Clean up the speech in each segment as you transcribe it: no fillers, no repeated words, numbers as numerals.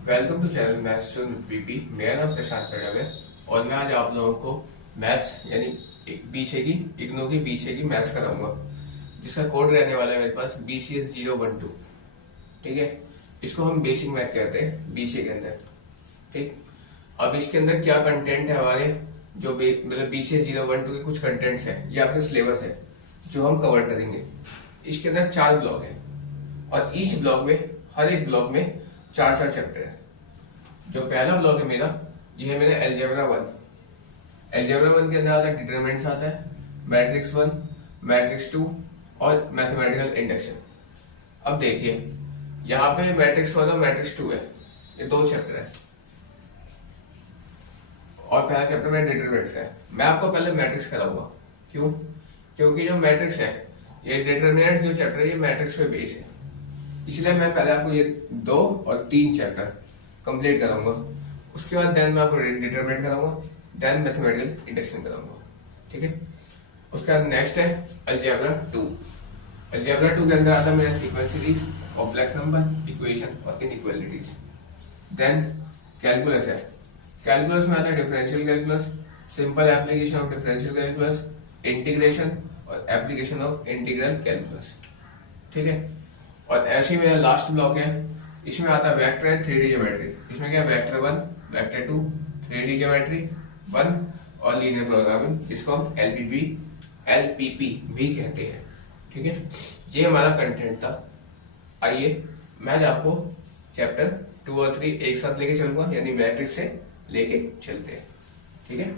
Welcome to channel maths PP. मेरा नाम प्रशांत पड़व है और मैं आज आप लोगों को मैथ्स यानी बीसीए की इग्नू की बीसीए की मैथ्स कराऊंगा, जिसका कोड रहने वाला है मेरे पास BCS 012। ठीक है, इसको हम बेसिक मैथ कहते हैं बीसीए के अंदर। ठीक, अब इसके अंदर क्या कंटेंट है हमारे, जो मतलब BCS 012 के कुछ कंटेंट्स है, ये आपके सिलेबस है जो हम कवर करेंगे। इसके अंदर 4 ब्लॉक है और ईच ब्लॉक में, हर एक ब्लॉक में 4 चैप्टर है। जो पहला ब्लॉक है मेरा, ये है मेरा एलजेब्रा 1। एलजेब्रा 1 के अंदर आता है डिटरमिनेंट्स आता है, मैट्रिक्स 1, मैट्रिक्स 2 और मैथमेटिकल इंडक्शन। अब देखिए, यहाँ पे मैट्रिक्स 1 और मैट्रिक्स 2 है, ये 2 चैप्टर है और पहला चैप्टर में डिटरमिनेंट्स है। मैं आपको पहले मैट्रिक्स कराऊंगा। क्यों? क्योंकि जो मैट्रिक्स है, ये डिटरमिनेंट्स जो चैप्टर है, ये मैट्रिक्स पे बेस है, इसलिए मैं पहले आपको ये 2 और 3 चैप्टर कंप्लीट कराऊंगा। उसके बाद देन मैं आपको डिटरमिनेंट कराऊंगा, देन मैथमेटिकल इंडक्शन कराऊंगा। ठीक है, उसके बाद नेक्स्ट है अलजेब्रा 2। अलजेब्रा 2 के अंदर आता है मेरा sequence series, complex number, equation और इनइक्वालिटीज। देन कैलकुलस है। कैलकुलस में आता है differential calculus, simple application of differential calculus, integration और एप्लीकेशन ऑफ इंटीग्रल कैलकुलस। ठीक है, और ऐसे ही मेरा लास्ट ब्लॉक है, इसमें आता है वेक्टर है 3D ज्योमेट्री। इसमें क्या है, वेक्टर 1, वेक्टर 2, 3D ज्योमेट्री 1 और लीनियर प्रोग्रामिंग, इसको हम LPP भी कहते हैं। ठीक है, ये हमारा कंटेंट था। आइए मैं आपको चैप्टर 2 और 3 एक साथ लेके चलूंगा, यानी मैट्रिक्स से लेके चलते हैं। ठीक है,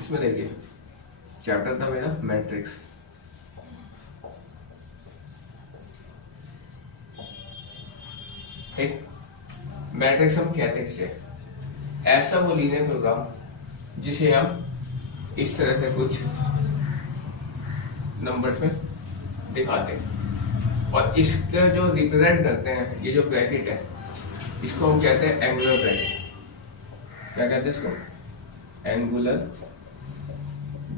इसमें देखिए चैप्टर था मेरा मैट्रिक्स। ठीक, मैट्रिक्स हम कहते हैं किसे, ऐसा वो लीनियर प्रोग्राम जिसे हम इस तरह से कुछ नंबर्स में दिखाते हैं और इसका जो रिप्रेजेंट करते हैं, ये जो ब्रैकेट है, इसको हम कहते हैं एंगुलर ब्रैकेट। क्या कहते हैं इसको? Angular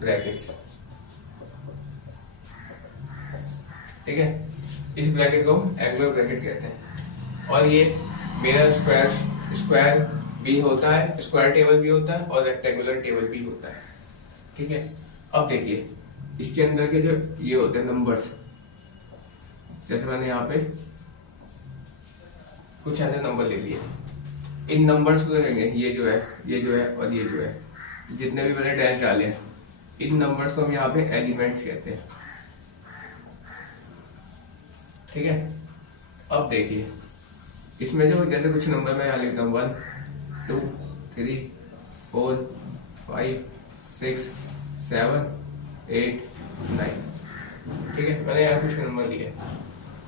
brackets. ठीक है, इस ब्रैकेट को हम एंगुलर ब्रैकेट कहते हैं। और ये मेरा स्क्वायर भी होता है, स्क्वायर टेबल भी होता है और रेक्टेंगुलर टेबल भी होता है। ठीक है, अब देखिए इसके अंदर के जो ये होते हैं नंबर्स, जैसे मैंने यहाँ पे कुछ ऐसे नंबर ले लिए, इन नंबर्स को देखेंगे, ये जो है, ये जो है और ये जो है, जितने भी मैंने डैश डाले हैं, इन नंबर्स को हम यहाँ पे एलिमेंट्स कहते हैं। ठीक है, अब देखिए इसमें जो जैसे कुछ नंबर मैं यहाँ लिखता हूँ 1 2 3 4 5 6 7 8 9। ठीक है, मैंने यहाँ कुछ नंबर लिए।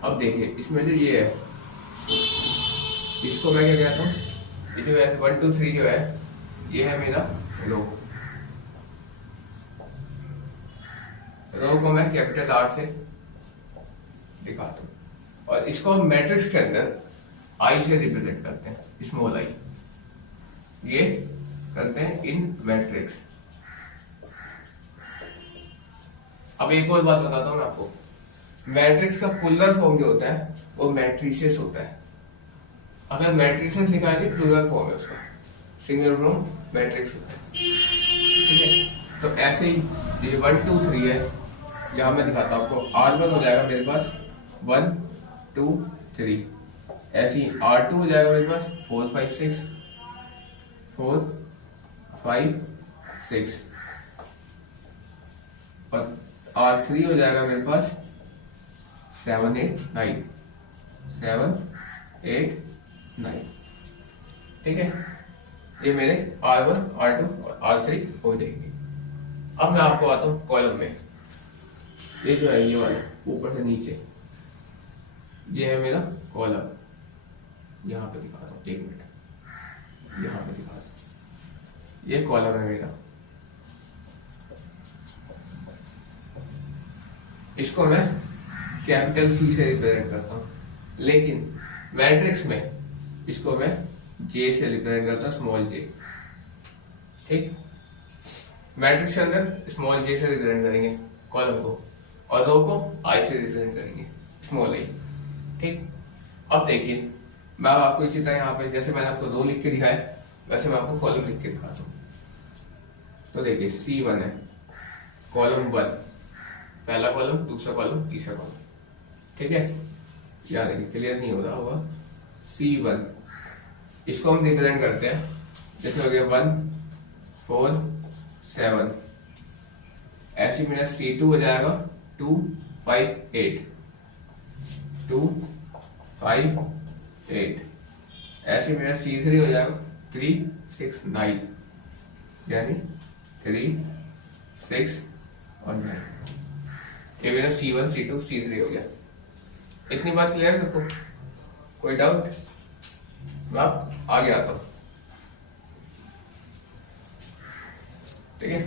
अब देखिए इसमें जो ये है, इसको मैं क्या कहता हूँ, ये जो है 1 2 3 जो है, ये है मेरा रो। रो को मैं कैपिटल R से दिखाता हूँ और इसको हम मैट्रिक्स के अंदर I से रिप्रेजेंट करते हैं, स्मॉल I। ये करते हैं इन मैट्रिक्स। अब एक और बात बताता हूँ मैं आपको, मैट्रिक्स का प्लुरल फॉर्म जो होता है वो मैट्रिसेस होता है। अगर मैट्रिसेस लिखा है, प्लुरल फॉर्म है उसका, सिंगल फॉर्म मैट्रिक्स होता है। ठीक है, तो ऐसे ही ये 1 2 3 है, यहाँ मैं दिखाता हूँ आपको। R1 हो जाएगा मेरे पास 1 2 3, ऐसे ही R2 हो जाएगा मेरे पास 4 5 6 4 5 6 और R3 हो जाएगा मेरे पास 7 8 9 7 8 9। ठीक है, ये मेरे R1 R2 और R3 हो जाएंगे। अब मैं आपको आता हूँ कॉलम में। ये जो है, ये वाला ऊपर से नीचे, ये है मेरा कॉलम। यहाँ पे दिखा रहा हूँ, 1 मिनट। यहाँ पे दिखा दो, ये कॉलम है मेरा, इसको मैं कैपिटल सी से रिप्रेजेंट करता हूँ, लेकिन मैट्रिक्स में इसको मैं जे से रिप्रेजेंट करता हूँ, स्मॉल जे। ठीक, मैट्रिक्स के अंदर स्मॉल जे से रिप्रेजेंट करेंगे कॉलम को, और रो को आई से रिप्रेजेंट करेंगे, स्मॉल आई। ठीक, अब देखिए मैं आपको इसी तरह यहाँ पे जैसे मैंने आपको रो लिख के दिखाया, वैसे मैं आपको कॉलम लिख के दिखाता हूँ। तो देखिए C1 है, कॉलम 1, पहला कॉलम, दूसरा कॉलम, तीसरा कॉलम। ठीक है, याद देखिए, क्लियर नहीं हो रहा होगा। C1 इसको हम रिप्रेजेंट करते हैं, जैसे हो गया 1 4 7, ऐसे मेरा C2 हो जाएगा 2 5 8, 2 5 8, ऐसे मेरा C3 हो जाएगा 3 6 9, यानी 3 6 और 9। ये मेरा C1 C2 C3 हो गया। इतनी बात क्लियर है सबको? कोई डाउट? मैं आगे आता हूं। ठीक है,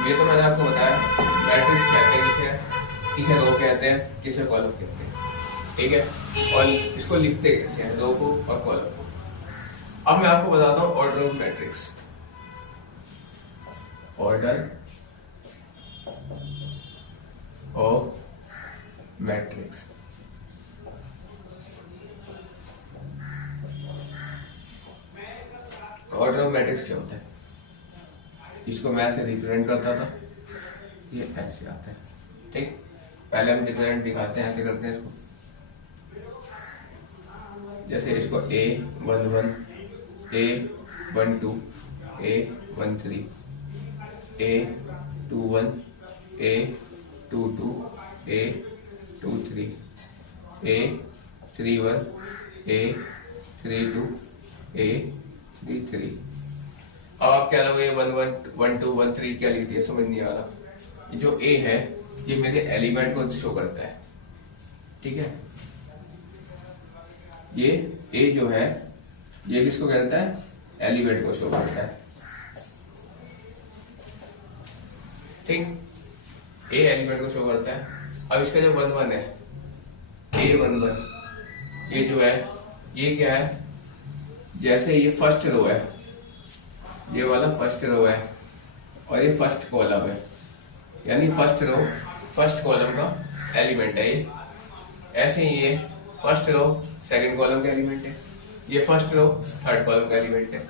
ये तो मैंने आपको बताया मैट्रिक्स कहते हैं किसे रो कहते हैं, किसे कॉलम कहते हैं। ठीक है, और इसको लिखते कैसे हैं, रो को और कॉलम को। अब मैं आपको बताता हूं order of matrix. Order of matrix, order of matrix क्या होता है? इसको मैं ऐसे रिप्रेजेंट करता था, ये ऐसे आता है। ठीक, पहले हम रिप्रेजेंट दिखाते हैं, ऐसे करते हैं इसको, जैसे इसको A11 A12 A13 A21 A22 A23 A31 A32 A33। अब आप क्या लोगे 1 1 1 2 1 3 क्या लिख दिया, समझ नहीं आ रहा। ये जो A है ये मेरे एलिमेंट को शो करता है। ठीक है, ये A जो है ये किसको कहता है, एलिमेंट को शो करता है। ठीक, A एलिमेंट को शो करता है। अब इसका जो 1 1 है A11, ये जो है ये क्या है, जैसे ये फर्स्ट रो है, ये वाला फर्स्ट रो है और ये फर्स्ट कॉलम है, यानी फर्स्ट रो फर्स्ट कॉलम का एलिमेंट है ये। ऐसे ही ये फर्स्ट रो सेकंड कॉलम का एलिमेंट है, ये फर्स्ट रो थर्ड कॉलम का एलिमेंट है।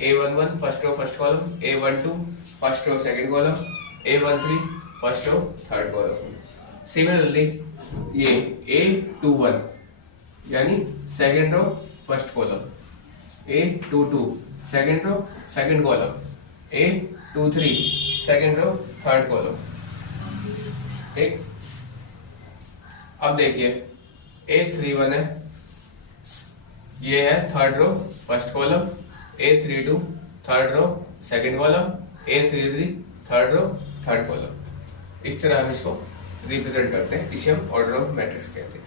A11 first row first column, A12 first row second column, A13 first row third column. Similarly ये A21 यानी second row first column, A22 second row second column, A23 second row third column. ठीक, अब देखिए A31 है, ये है third row first column, A32 third row second column, A33 third row third column. इस तरह हम इसको रिप्रेजेंट करते हैं, इसे हम ऑर्डर ऑफ मैट्रिक्स कहते हैं।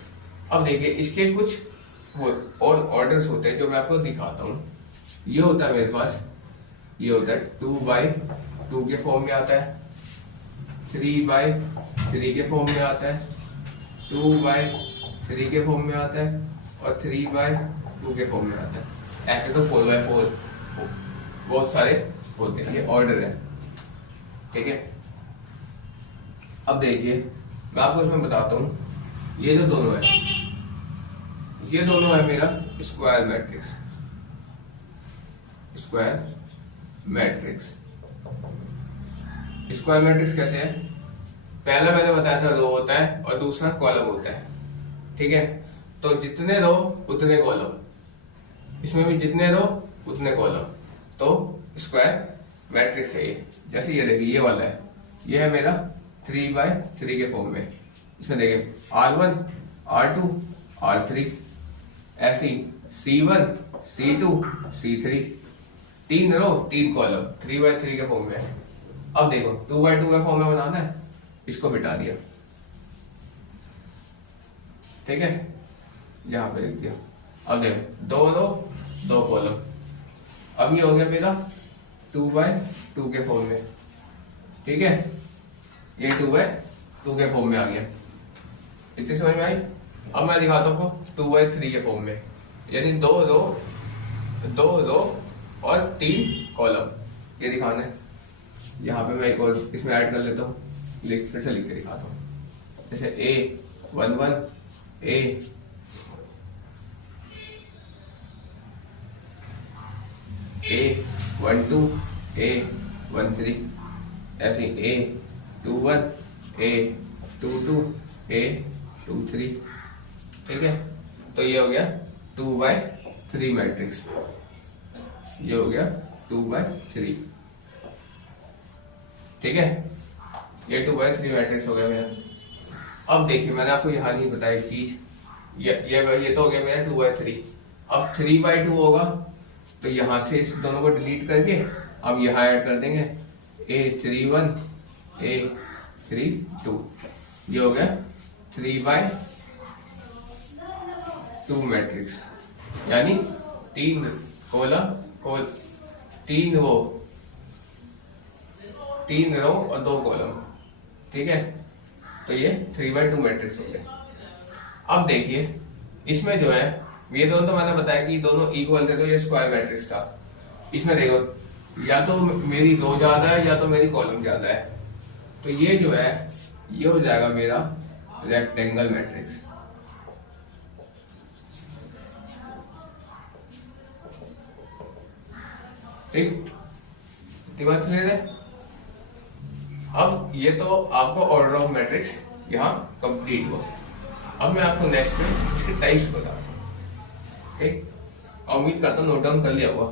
अब देखिए इसके कुछ और ऑर्डर्स होते हैं जो मैं आपको दिखाता हूँ। ये होता है मेरे पास, ये होता है 2/2 के फॉर्म में आता है, 3/3 के फॉर्म में आता है, 2/3 के फॉर्म में आता है और 3/2 के फॉर्म में आता है। ऐसे तो 4/4 बहुत सारे होते हैं, ये ऑर्डर है। ठीक है, अब देखिए मैं आपको इसमें बताता हूँ, ये जो दोनों है, ये दोनों है मेरा square matrix. Square matrix, square matrix कैसे है? पहला मैंने बताया था रो होता है और दूसरा कॉलम होता है। ठीक है, तो जितने रो उतने कॉलम, इसमें भी जितने रो उतने कॉलम, तो स्क्वायर मैट्रिक्स है ये। जैसे ये देखिए ये वाला है, ये है मेरा 3/3 के फॉर्म में। इसमें देखिए R1 R2 R3, ऐसी C1 C2 C3, 3 रो 3 कॉलम 3x3 के फॉर्म में है। अब देखो 2x2 के फॉर्म में बनाना है, इसको बिठा दिया, ठीक है, यहां पे लिख दिया। अब देखो 2 रो 2 कॉलम, अब ये हो गया मेरा 2x2 के फॉर्म में, ठीक है, ये 2x2 के फॉर्म में आ गया। इतनी समझ में आई। अब मैं दिखाता हूँ 2x3 के फॉर्म में, यानी 2 रो और 3 कॉलम, ये दिखाना है। यहाँ पे मैं एक और इसमें ऐड कर लेता हूँ, फिर से लिख के दिखाता हूँ। जैसे A11 A12 A13, ऐसे A21 A22 A23, ठीक है। तो ये हो गया 2x3 मैट्रिक्स, ये हो गया 2x3, ठीक है, ये 2x3 मैट्रिक्स हो गया मेरा। अब देखिए मैंने आपको यहाँ नहीं बताई चीज, ये तो हो गया मेरा 2x3। अब 3x2 होगा तो यहां से इस दोनों को डिलीट करके अब यहाँ ऐड कर देंगे A31 A32, ये हो गया 3x2 मैट्रिक्स, यानी 3 कॉलम 3 रो और 2 कॉलम, ठीक है। तो ये 3x2 मैट्रिक्स हो गया। अब देखिए इसमें जो है ये दोनों तो मैंने बताया कि दोनों इक्वल थे, तो ये स्क्वायर मैट्रिक्स था। इसमें देखो या तो मेरी रो ज्यादा है या तो मेरी कॉलम ज्यादा है, तो ये जो है ये हो जाएगा मेरा रेक्टेंगल मैट्रिक्स, ठीक, इतनी बात क्लियर है। अब ये तो आपको ऑर्डर ऑफ मैट्रिक्स यहाँ कंप्लीट हुआ। अब मैं आपको नेक्स्ट में इसके टाइप्स बताता हूँ, ठीक, उम्मीद करता हूँ नोट डाउन कर लिया हुआ,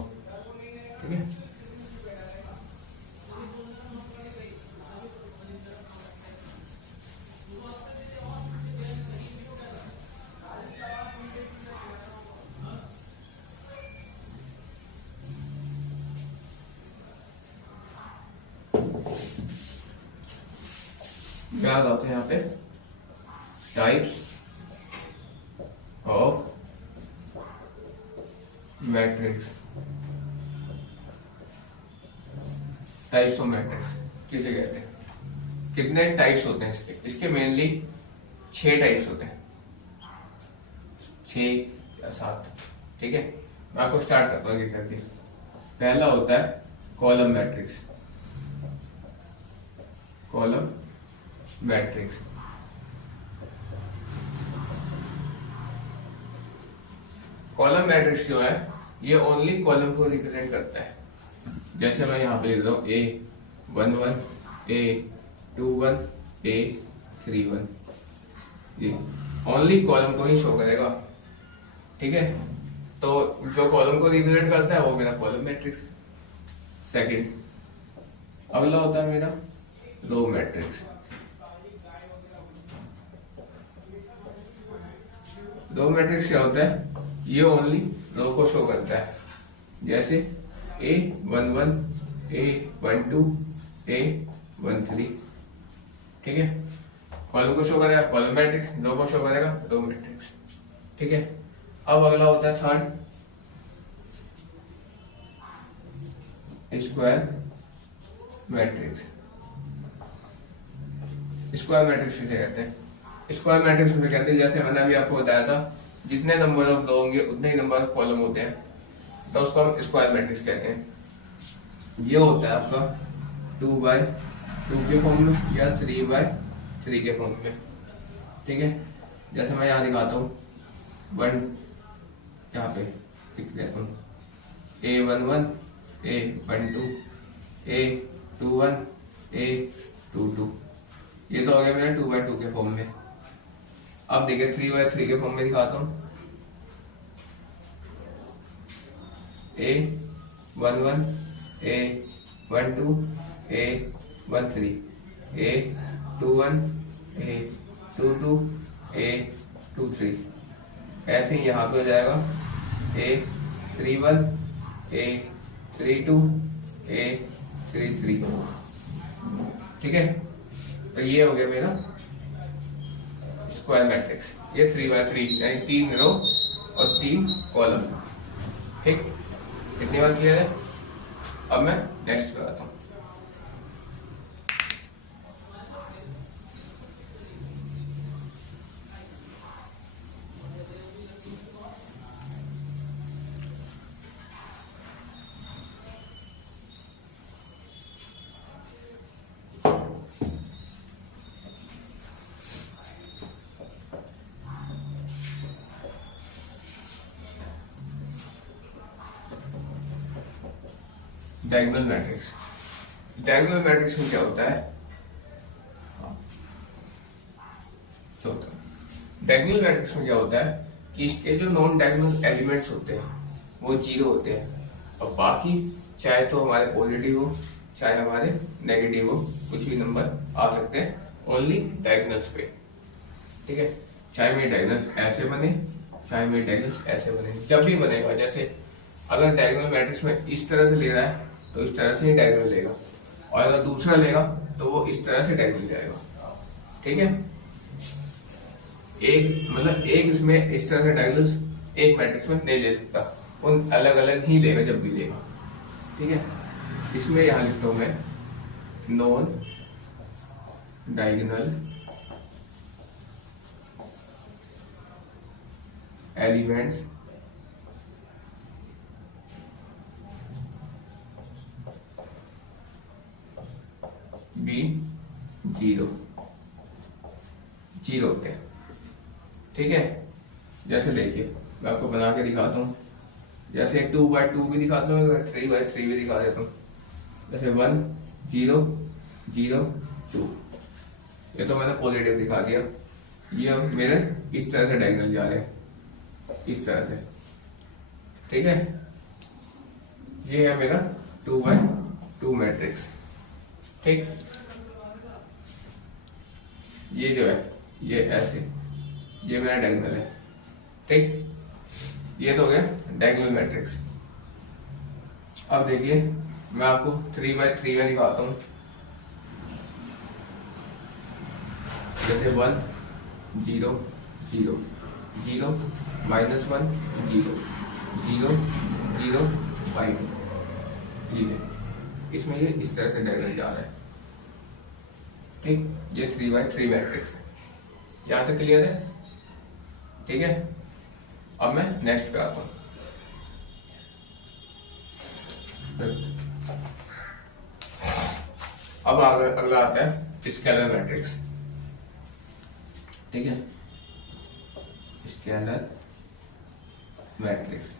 ठीक है। याद आते हैं यहाँ पे types of matrix. Types of matrix किसे कहते हैं, कितने टाइप्स होते हैं इसके मेनली 6 टाइप्स होते हैं, 6 या 7, ठीक है। मैं आपको स्टार्ट करता हूँ करके। पहला होता है column matrix, column matrix, column matrix जो है ये ओनली कॉलम को रिप्रेजेंट करता है। जैसे मैं यहाँ पे लिख रहा हूँ A11 A21 A31, ये ओनली कॉलम को ही शो करेगा, ठीक है। तो जो कॉलम को रिप्रेजेंट करता है वो मेरा कॉलम मैट्रिक्स। सेकंड, अगला होता है मेरा रो मैट्रिक्स। रो मैट्रिक्स क्या होता है, ये ओनली रो को शो करता है। जैसे A11 A12 A13, ठीक है। कॉलम को शो करेगा कॉलम मैट्रिक्स, रो को शो करेगा रो मैट्रिक्स, ठीक है। अब अगला होता है third square matrix. Square matrix किसे कहते हैं, स्क्वायर मैट्रिक्स किसे कहते हैं, जैसे मैंने अभी आपको बताया था जितने नंबर ऑफ रो होंगे उतने ही नंबर ऑफ कॉलम होते हैं, तो उसको हम स्क्वायर मैट्रिक्स कहते हैं। ये होता है आपका 2x2 के फॉर्म में या 3x3 के फॉर्म में, ठीक है। जैसे मैं यहाँ दिखाता हूँ 1, यहाँ पे लिख देता हूँ A11 A12 A21 A22, ये तो हो गया मेरा 2x2 के फॉर्म में। अब देखिए 3x3 के फॉर्म में दिखाता हूँ A11 A12 A13 A21 A22 A23, ऐसे ही यहाँ पे हो जाएगा A31 A32 3 2 A 3 3। ठीक है, तो ये हो गया मेरा स्क्वायर मैट्रिक्स। ये 3 by 3 यानी 3 रो और 3 कॉलम। ठीक, इतनी बात क्लियर है। अब मैं नेक्स्ट कराता हूँ। Diagonal matrix. डायगोनल मैट्रिक्स में क्या होता है? चौथा, डायगोनल मैट्रिक्स में क्या होता है कि इसके जो नॉन डायगोनल एलिमेंट्स होते हैं वो जीरो होते हैं, और बाकी चाहे तो हमारे पॉजिटिव हो चाहे हमारे नेगेटिव हो, कुछ भी नंबर आ सकते हैं ओनली डायगोनल्स पे। ठीक है, चाहे मेरे डायगोनल्स ऐसे बने चाहे मेरे डायगोनल्स ऐसे बने, जब भी बनेगा, जैसे अगर डायगोनल मैट्रिक्स में इस तरह से ले रहा है तो इस तरह से ही डायगोनल लेगा, और अगर दूसरा लेगा तो वो इस तरह से डायगोनल जाएगा। ठीक है, एक इसमें इस तरह से डायगोनल्स एक मैट्रिक्स में नहीं ले सकता, उन अलग अलग ही लेगा जब भी लेगा। ठीक है, इसमें यहां लिखता हूं मैं non diagonal elements be zero होते हैं। ठीक है, जैसे देखिए मैं आपको बना के दिखाता हूँ, जैसे 2 by 2 भी दिखाता हूँ, 3 by 3 भी दिखा देता हूँ। जैसे 1 0 0 2, ये तो मैंने पॉजिटिव दिखा दिया। ये मेरे इस तरह से डायगोनल जा रहे हैं, इस तरह से। ठीक है, ये है मेरा 2 by 2 मैट्रिक्स। ठीक, ये जो है ये ऐसे, ये मेरा डायगोनल है। ठीक, ये तो हो गया डायगोनल मैट्रिक्स। अब देखिए मैं आपको 3 by 3 में दिखाता हूं। जैसे 1 0 0 0 -1 0 0 0 5, ये इसमें ये इस तरह से डायगोनल जा रहा है। ठीक, ये 3 by 3 मैट्रिक्स है। यहां तक क्लियर है? ठीक है, अब मैं नेक्स्ट पे आता हूं। अब अगला आता है स्केलर मैट्रिक्स। ठीक है, स्केलर मैट्रिक्स।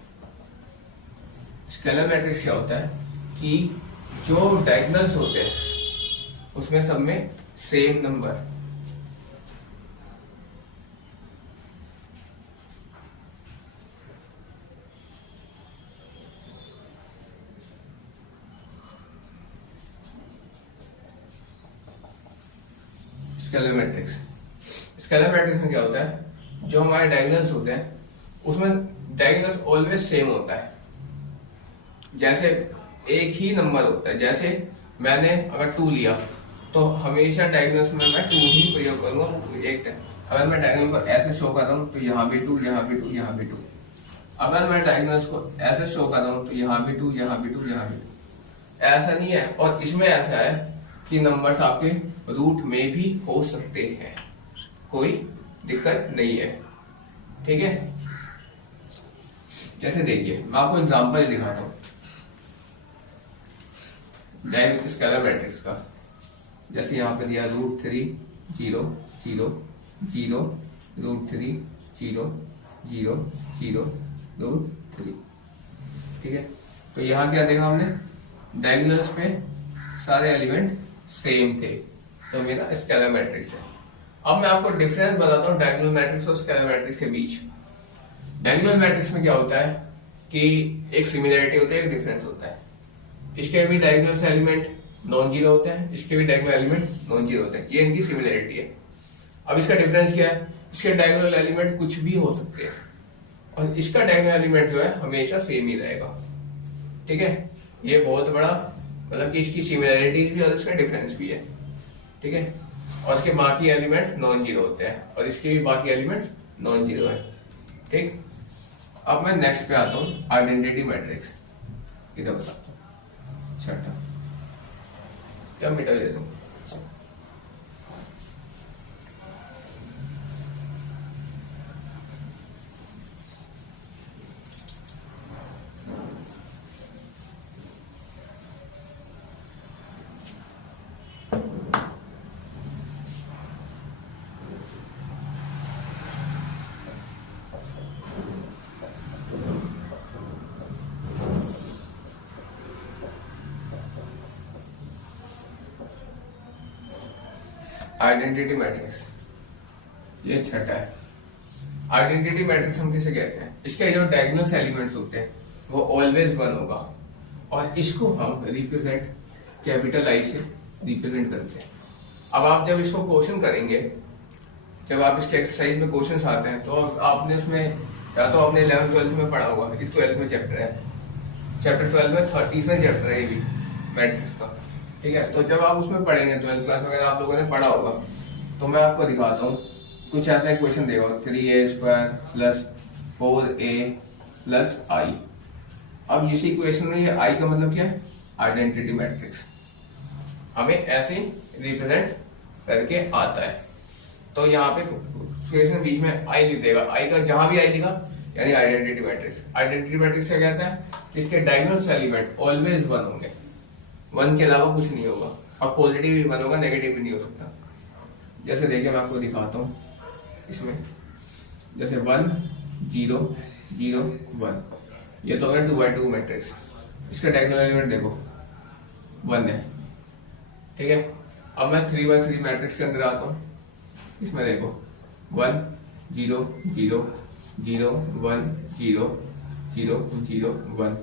स्केलर मैट्रिक्स क्या होता है कि जो डायगोनल्स होते हैं उसमें सब में same number, scalar matrix. Scalar matrix में क्या होता है, जो हमारे डायगोनल्स होते हैं उसमें डायगोनल्स ऑलवेज सेम होता है। जैसे एक ही नंबर होता है, जैसे मैंने अगर 2 लिया तो हमेशा डायगोनल्स में मैं 2 ही प्रयोग करूंगा एक टाइम। अगर मैं डायगोनल को ऐसे शो कर रहा हूं तो यहाँ भी 2, यहाँ भी 2, यहाँ भी 2। अगर मैं डायगोनल्स को ऐसे शो कर रहा हूं तो यहाँ भी 2, यहाँ भी 2, यहाँ भी 2। ऐसा नहीं है, और इसमें ऐसा है कि नंबर्स आपके रूट में भी हो सकते हैं, कोई दिक्कत नहीं है। ठीक है, जैसे देखिए मैं आपको एग्जांपल दिखाता हूं स्केलर मैट्रिक्स का। जैसे यहाँ पे दिया √3 0 0 0 √3 0 0 0 √3। ठीक है, तो यहाँ क्या देखा हमने, डायगोनल्स पे सारे एलिमेंट सेम थे, तो मेरा स्केलर मैट्रिक्स है। अब मैं आपको डिफरेंस बताता हूँ डायगोनल मैट्रिक्स और स्केलर मैट्रिक्स के बीच। डायगोनल मैट्रिक्स में क्या होता है कि एक सिमिलरिटी होती है, एक डिफरेंस होता है। इसके भी डायगोनल एलिमेंट नॉन जीरो होते हैं, इसके भी डायगोनल एलिमेंट नॉन जीरो होते हैं, ये इनकी सिमिलरिटी है। अब इसका डिफरेंस क्या है, इसके डायगोनल एलिमेंट कुछ भी हो सकते हैं और इसका डायगोनल एलिमेंट जो है हमेशा सेम ही रहेगा। ठीक है, ये बहुत बड़ा, मतलब कि इसकी सिमिलरिटीज भी है और इसका डिफरेंस भी है, ठीक है। और इसके बाकी एलिमेंट्स नॉन जीरो होते हैं और इसके भी बाकी एलिमेंट्स नॉन जीरो है, ठीक। अब मैं नेक्स्ट पे आता हूँ, आइडेंटिटी मैट्रिक्स। इधर बताता हूँ, छठा क्या मिटा देता हूँ। आइडेंटिटी मैट्रिक्स, ये छठा है। आइडेंटिटी मैट्रिक्स हम किसे कहते हैं, इसके जो डायगोनल एलिमेंट्स होते हैं वो ऑलवेज वन होगा और इसको हम रिप्रेजेंट कैपिटल आई से रिप्रेजेंट करते हैं। अब आप जब इसको क्वेश्चन करेंगे, जब आप इसके एक्सरसाइज में क्वेश्चन आते हैं तो आपने उसमें या तो आपने 11th 12th में पढ़ा होगा, 12th में चैप्टर है, चैप्टर 12 में तीसरा चैप्टर है ये भी मैट्रिक्स का, ठीक है। तो जब आप उसमें पढ़ेंगे 12th क्लास में, अगर आप लोगों ने पढ़ा होगा तो मैं आपको दिखाता हूँ। कुछ ऐसा क्वेश्चन देगा 3a² प्लस 4a प्लस आई। अब इसी इक्वेशन में ये आई का मतलब क्या है, आइडेंटिटी मैट्रिक्स हमें ऐसे रिप्रेजेंट करके आता है। तो यहाँ पे इक्वेशन बीच में आई लिख देगा, आई का जहां भी आई लिखा यानी आइडेंटिटी मैट्रिक्स। आइडेंटिटी मैट्रिक्स क्या कहता है, इसके डायगोनल एलिमेंट ऑलवेज वन होंगे, वन के अलावा कुछ नहीं होगा, और पॉजिटिव भी वन होगा, नेगेटिव भी नहीं हो सकता। जैसे देखिए मैं आपको दिखाता हूँ इसमें, जैसे 1 0 0 1, ये तो अगर 2x2 मैट्रिक्स, इसका डायगोनल एलिमेंट देखो 1 है, ठीक है। अब मैं 3x3 मैट्रिक्स के अंदर आता हूँ, इसमें देखो 1 0 0 0 1 0 0 0 1,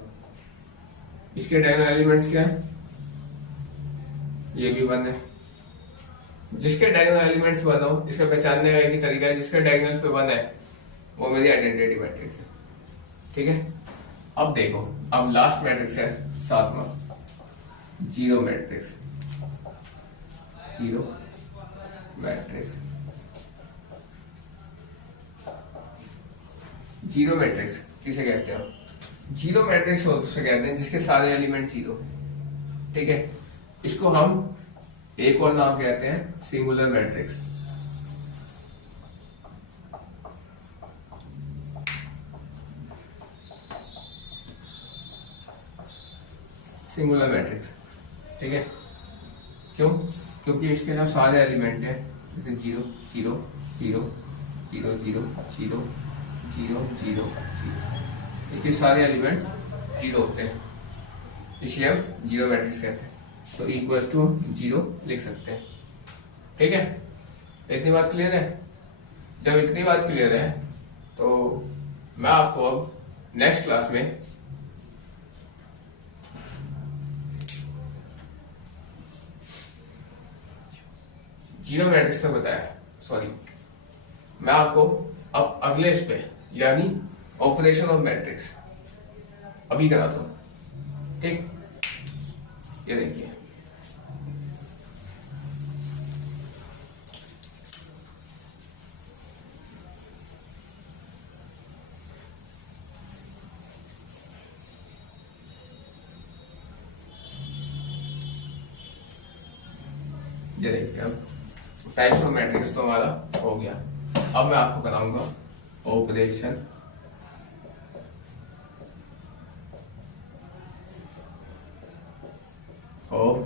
इसके डायगोनल एलिमेंट्स क्या है, ये भी 1 है। जिसके डायगोनल एलिमेंट्स 1 हो, इसका पहचानने का एक ही तरीका है, जिसके डायगोनल पे 1 है वो मेरी आइडेंटिटी मैट्रिक्स है, ठीक है। अब देखो, अब लास्ट मैट्रिक्स है 7वां, zero matrix, zero matrix. Zero matrix किसे कहते हैं, जीरो मैट्रिक्स उसे कहते हैं जिसके सारे एलिमेंट जीरो, ठीक है। इसको हम एक और नाम कहते हैं सिंगुलर मैट्रिक्स। सिंगुलर मैट्रिक्स, ठीक है। क्यों, क्योंकि इसके जो सारे एलिमेंट हैं जैसे 0 0 0 0 0 0 0 0 इसके सारे एलिमेंट्स जीरो होते हैं, इसलिए हम जीरो मैट्रिक्स कहते हैं। तो इक्वल्स टू 0 लिख सकते हैं, ठीक है। इतनी बात क्लियर है। जब इतनी बात क्लियर है तो मैं आपको अब नेक्स्ट क्लास में जीरो मैट्रिक्स पे बताया, सॉरी, मैं आपको अब अगले इस पे यानी ऑपरेशन ऑफ मैट्रिक्स अभी कराता हूं, ठीक। ये देखिए, ये देखिए, अब टाइप्स ऑफ मैट्रिक्स तो हमारा हो गया। अब मैं आपको कराऊंगा ऑपरेशन ऑफ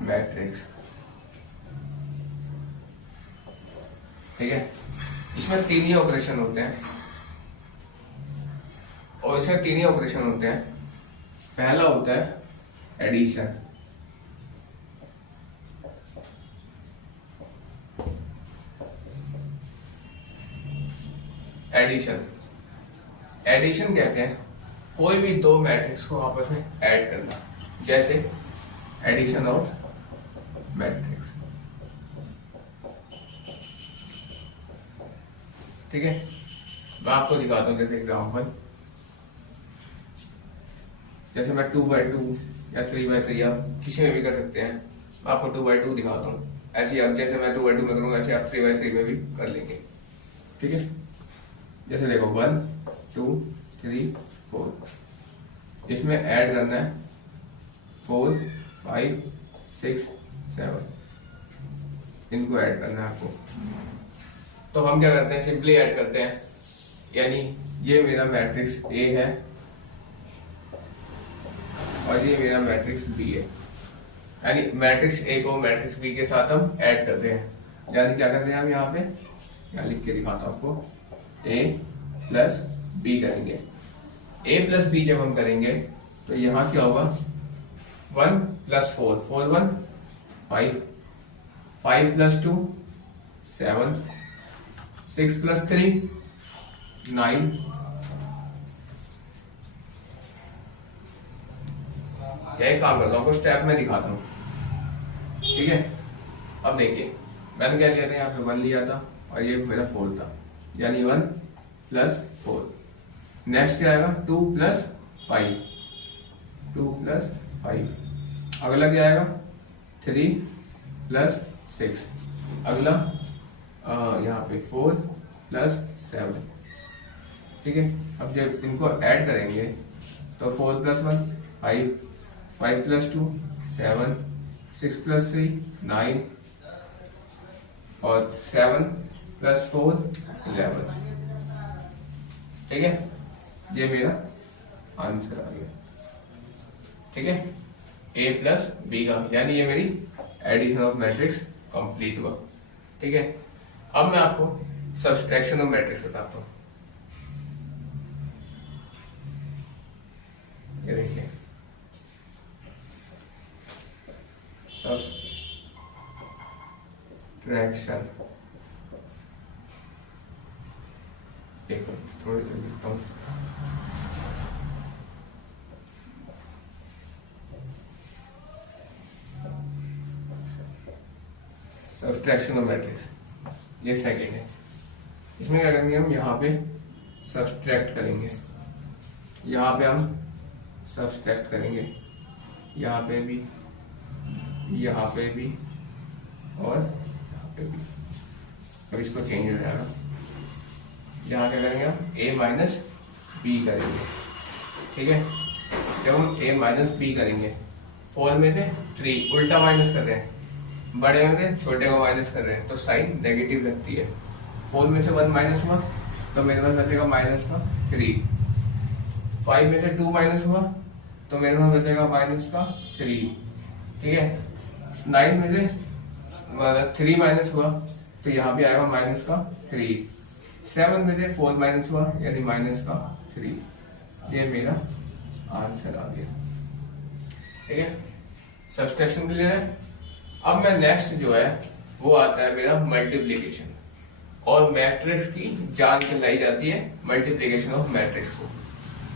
मैट्रिक्स, ठीक है। इसमें 3 ही ऑपरेशन होते हैं और इसमें 3 ही ऑपरेशन होते हैं। पहला होता है एडिशन, एडिशन, एडिशन कहते हैं कोई भी दो मैट्रिक्स को आपस में ऐड करना, जैसे एडिशन ऑफ मैट्रिक्स, ठीक है। मैं आपको दिखाता हूं जैसे एग्जांपल, जैसे मैं 2/2 या 3/3 या किसी में भी कर सकते हैं। मैं आपको 2/2 दिखाता हूँ। ऐसे ही आप जैसे मैं 2/2 में करूँगा ऐसे आप 3/3 में भी कर लेंगे। ठीक है, जैसे देखो 1 2 3 4, इसमें ऐड करना है 4 5 6 7, इनको ऐड करना है आपको। तो हम क्या करते हैं, सिंपली ऐड करते हैं। यानी ये मेरा मैट्रिक्स ए है और ये मेरा मैट्रिक्स बी है। यानी मैट्रिक्स ए को मैट्रिक्स बी के साथ हम ऐड करते हैं। यानी क्या करते हैं हम यहाँ पे, यहाँ लिख के दिखाता हूँ आपको, ए प्लस बी करेंगे। ए प्लस बी जब हम करेंगे तो यहाँ क्या होगा, 1 + 4 4 1 5 5 + 2 7 6 + 3 9 एक काम करता हूँ, स्टेप में दिखाता हूँ। ठीक है, अब देखिए मैंने क्या किया था, यहाँ पे 1 लिया था और ये मेरा 4 था, यानी 1 + 4। नेक्स्ट क्या आएगा, 2 + 5 2 + 5। अगला क्या आएगा, 3 + 6। अगला यहाँ पे 4 + 7। ठीक है, अब जब इनको ऐड करेंगे तो 4 + 1 5 5 + 2 7 6 + 3 9 और 7 + 4 11। ठीक है, ये मेरा आंसर आ गया। ठीक है, ए प्लस बी का, यानी ये मेरी एडिशन ऑफ मैट्रिक्स कंप्लीट हुआ। ठीक है, अब मैं आपको सब्सट्रैक्शन ऑफ मैट्रिक्स बताता हूँ। ये देखिए, सब्सट्रैक्शन, एक थोड़ी देर लिखता हूँ। सब्सट्रैक्शन ऑफ मैट्रिक्स, ये सेकेंड है। इसमें क्या करेंगे हम, यहाँ पे सब्सट्रैक्ट करेंगे, यहाँ पे हम सब्सट्रैक्ट करेंगे, यहाँ पे भी, यहाँ पे भी और यहाँ पे भी। अब इसको चेंज हो जाएगा, यहाँ क्या करेंगे हम, a - b करेंगे। ठीक है, जब हम a - b करेंगे, 4 में से 3 उल्टा माइनस कर रहे हैं, बड़े में से छोटे को माइनस कर रहे हैं तो साइन नेगेटिव लगती है। 4 में से 1 माइनस हुआ तो मेरे पास बचेगा -3। 5 में से 2 माइनस हुआ तो मेरे पास बचेगा -3। ठीक है, 9 में से 3 माइनस हुआ तो यहाँ पे आएगा -3। 7 में से 4 माइनस हुआ यानी -3। ये मेरा आंसर आ गया। ठीक है, सब्सट्रैक्शन क्लियर है। अब मैं नेक्स्ट जो है वो आता है मेरा मल्टीप्लिकेशन, और मैट्रिक्स की जान कहलाई जाती है मल्टीप्लिकेशन ऑफ मैट्रिक्स को।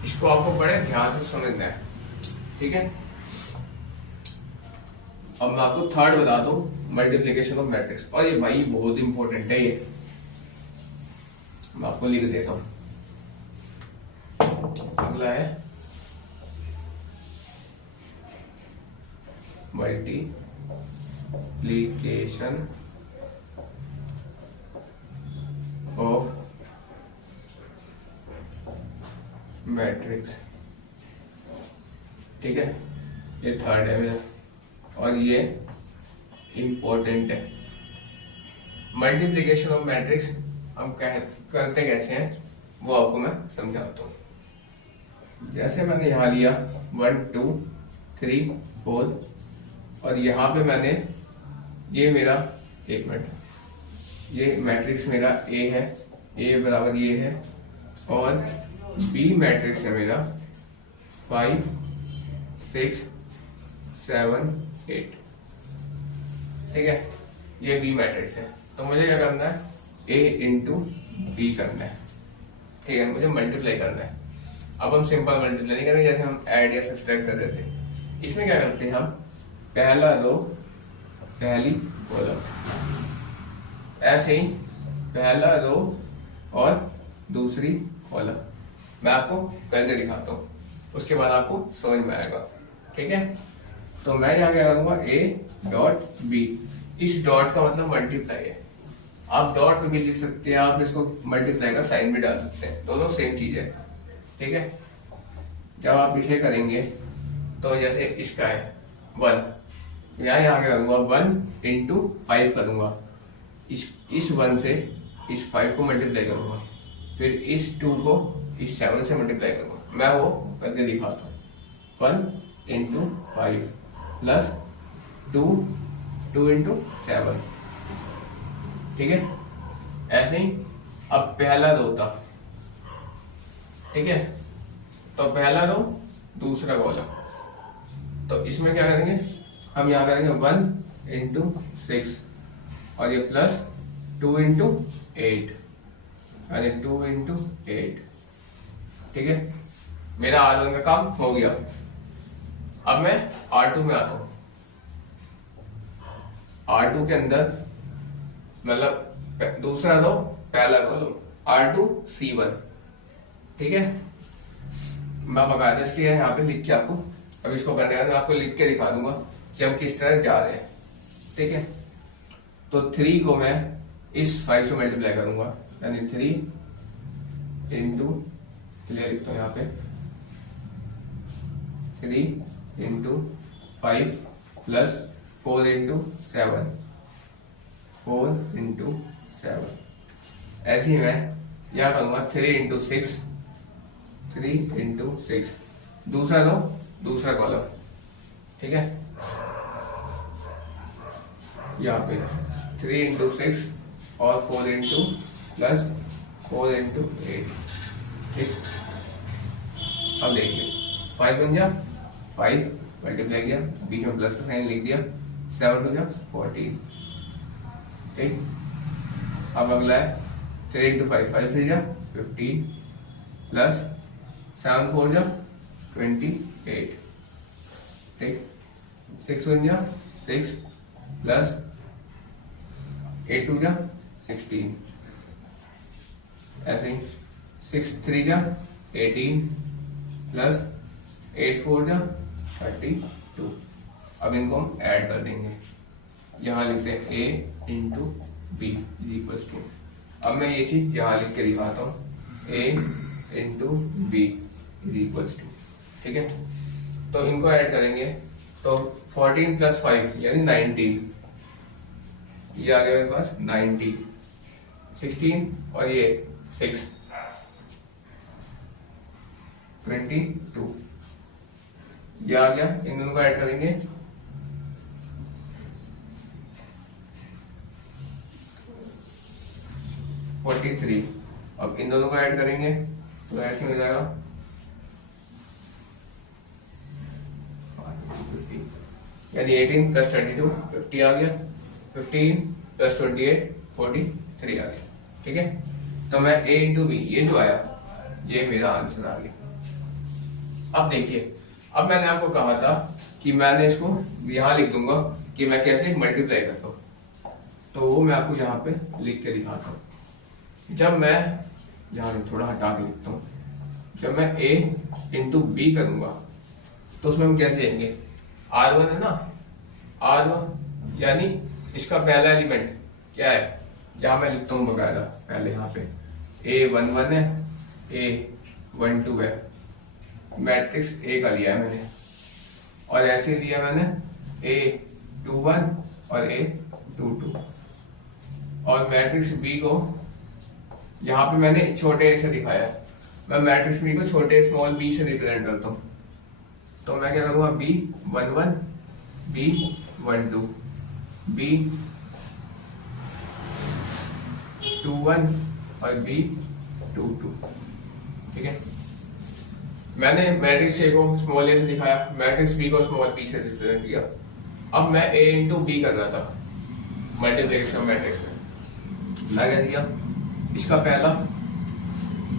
इसको आपको बड़े ध्यान से समझना है। ठीक है, अब मैं आपको थर्ड बता दूं, मल्टीप्लिकेशन ऑफ मैट्रिक्स, और ये भाई बहुत इंपॉर्टेंट है। ये मैं आपको लिख देता हूं। अगला है मल्टीप्लिकेशन ऑफ मैट्रिक्स। ठीक है, ये थर्ड है मेरा और ये इंपॉर्टेंट है। मल्टीप्लिकेशन ऑफ मैट्रिक्स हम करते कैसे हैं वो आपको मैं समझाता हूँ। जैसे मैंने यहाँ लिया 1 2 3 4 और यहाँ पे मैंने ये मेरा, एक मिनट, ये मैट्रिक्स मेरा ए है, ए बराबर ये है, और बी मैट्रिक्स है मेरा 5 6 7 8। ठीक है, ये बी मैट्रिक्स है। तो मुझे क्या करना है, ए इंटू बी करना है। ठीक है, मुझे मल्टीप्लाई करना है। अब हम सिंपल मल्टीप्लाई नहीं करेंगे जैसे हम ऐड या सब्सट्रैक्ट कर रहे थे। इसमें क्या करते हैं हम, पहला रो पहली कॉलम, ऐसे ही पहला रो और दूसरी कॉलम। मैं आपको करके दिखाता हूँ। उसके बाद आपको समझ में आएगा। ठीक है, तो मैं यहाँ क्या करूंगा, ए डॉट बी, इस डॉट का मतलब मल्टीप्लाई है, आप डॉट भी लिख सकते हैं, आप इसको मल्टीप्लाई का साइन भी डाल सकते हैं, दोनों सेम चीज है। ठीक है, जब आप इसे करेंगे तो जैसे इसका है 1, यहाँ क्या करूंगा 1 इंटू 5 करूंगा, इस 1 से इस 5 को मल्टीप्लाई करूंगा, फिर इस 2 को इस 7 से मल्टीप्लाई करूंगा। मैं वो करके दिखाता हूँ। 1 इंटू 5 प्लस 2 इंटू 7। ठीक है, ऐसे ही अब पहला रो था। ठीक है, तो पहला रो दूसरा कॉलम, तो इसमें क्या करेंगे हम, यहाँ करेंगे 1 इंटू 6 और ये प्लस 2 इंटू 8 यानी 2 इंटू 8। ठीक है, मेरा R1 का काम हो गया। अब मैं R2 में आता हूं। R2 के अंदर मतलब दूसरा रो पहला कॉलम R2 C1। ठीक है, मैं बकायदा इसके यहाँ पे लिख के आपको, अब इसको करने का मैं आपको लिख के दिखा दूंगा कि हम किस तरह जा रहे हैं। ठीक है, तो 3 को मैं इस 5 से मल्टीप्लाई करूंगा, यानी 3 इंटू, क्लियर लिखता हूं यहाँ पे, 3 इंटू 5 प्लस 4 इंटू 7, 4 इंटू 7। ऐसे ही मैं यहाँ करूंगा 3 इंटू 6, 3 इंटू 6, दूसरा रो दूसरा कॉलम। ठीक है, यहाँ पे 3 इंटू 6 और 4 इंटू प्लस 4 इंटू 8। ठीक, अब देखिए 5 बन गया, 5 मल्टीप्लाई किया, बीच में प्लस का साइन लिख दिया, 7 टू जा 14। ठीक, अब अगला है 3 इंटू 5, 5 3 जा 15 प्लस 7 4 जा 28। ठीक, 6 1 जा 6 प्लस 8 2 जा 16। ऐसे ही 6 3 जा 18 प्लस 8 4 जा 32। अब इनको हम ऐड कर देंगे, यहां लिखते हैं a into b equal to, अब मैं ये चीज यहां लिख के दिखाता हूं, a into b equal to. ठीक है, तो इनको ऐड करेंगे तो 14 प्लस 5 यानी 19, ये आ गया मेरे पास 90, 16 और ये 6 22, ये आ गया। इन दोनों को ऐड करेंगे 43, अब इन दोनों को ऐड करेंगे तो ऐसे हो जाएगा 50, यानी 18 प्लस 22 50 आ गया, 15 प्लस 28 43 आ गया। ठीक है, तो मैं a इंटू बी, ये जो आया ये मेरा आंसर आ गया। अब देखिए, अब मैंने आपको कहा था कि मैंने इसको यहां लिख दूंगा कि मैं कैसे मल्टीप्लाई करता हूं, तो वो मैं आपको यहाँ पे लिख के दिखाता हूं। जब मैं यहाँ थोड़ा हटा के लिखता हूँ, जब मैं a इंटू बी करूंगा तो उसमें हम कैसे लेंगे, R1 है ना, R1 यानी इसका पहला एलिमेंट क्या है, यहाँ मैं लिखता हूँ बकायदा, पहले यहाँ पे A11 है, A12 है, मैट्रिक्स A का लिया है मैंने, और ऐसे लिया मैंने A21 और A22, और मैट्रिक्स B को यहाँ पे मैंने छोटे a से दिखाया है, मैं मैट्रिक्स B को छोटे स्मॉल b से रिप्रेजेंट करता हूँ। तो मैं क्या करूँगा, B11 B12 B21 और B22। ठीक है, मैंने मैट्रिक्स A को स्मॉल a से दिखाया, मैट्रिक्स B को स्मॉल b से रिप्रेजेंट किया। अब मैं a इंटू बी कर रहा था मल्टीप्लिकेशन मैट्रिक्स में, मैं क्या किया, इसका पहला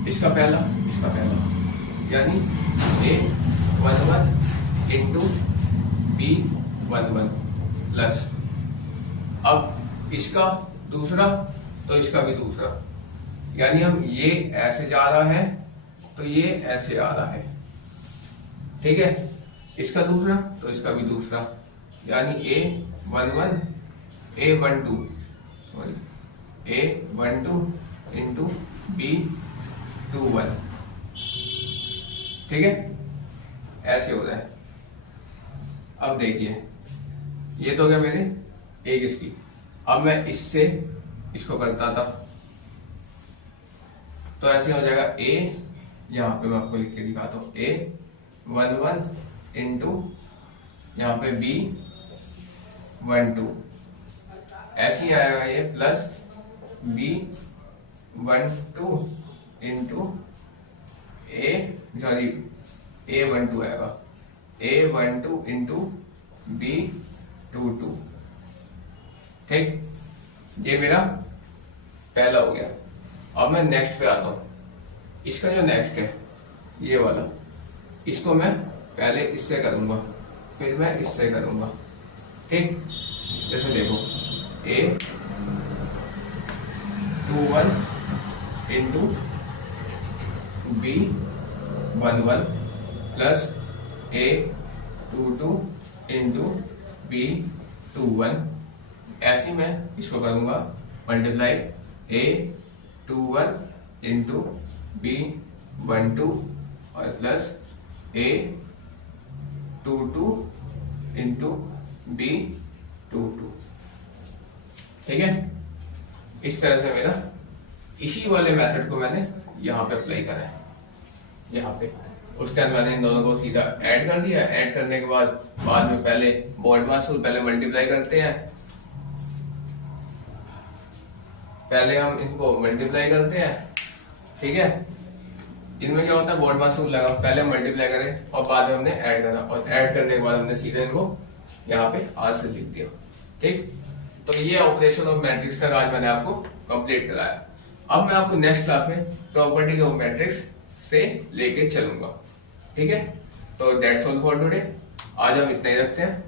इसका पहला इसका पहला, यानी A11 इंटू B11 प्लस, अब इसका दूसरा तो इसका भी दूसरा, यानी हम ये ऐसे जा रहा है तो ये ऐसे आ रहा है, ठीक है, इसका दूसरा तो इसका भी दूसरा, यानी A11 A12 sorry A12 into B21, ठीक है, ऐसे हो रहा है। अब देखिए ये तो हो गया मेरे एक इसकी। अब मैं इससे इसको करता था तो ऐसे हो जाएगा A, यहाँ पे मैं आपको लिख के दिखाता हूँ A11 इंटू यहाँ पे B12, ऐसे ही आएगा ये प्लस B12 इंटू A12 आएगा A12 इंटू B22, ठीक, ये मेरा पहला हो गया। अब मैं नेक्स्ट पे आता हूं। इसका जो नेक्स्ट है ये वाला, इसको मैं पहले इससे करूंगा फिर मैं इससे करूंगा, ठीक। जैसे देखो A21 into B11 plus A22 into B21, ऐसे मैं इसको करूंगा मल्टीप्लाई A21 इंटू B12 और प्लस A22 इंटू B22, ठीक है। इस तरह से मेरा इसी वाले मेथड को मैंने यहाँ पे अप्लाई करा है, यहाँ पे। उसके बाद मैंने इन दोनों को सीधा ऐड कर दिया। ऐड करने के बाद में पहले BODMAS टूल पहले मल्टीप्लाई करते हैं, पहले हम इनको मल्टीप्लाई करते हैं, ठीक है। इनमें क्या होता है, BODMAS टूल लगा, पहले मल्टीप्लाई करें और बाद में हमने ऐड करा, और ऐड करने के बाद हमने सीधे इनको यहाँ पे हाथ से लिख दिया, ठीक। तो ये ऑपरेशन ऑफ मैट्रिक्स का आज मैंने आपको कंप्लीट कराया। अब मैं आपको नेक्स्ट क्लास में प्रॉपर्टीज ऑफ मैट्रिक्स से लेके चलूंगा, ठीक है। तो दैट्स ऑल फॉर टुडे, आज हम इतना ही रखते हैं।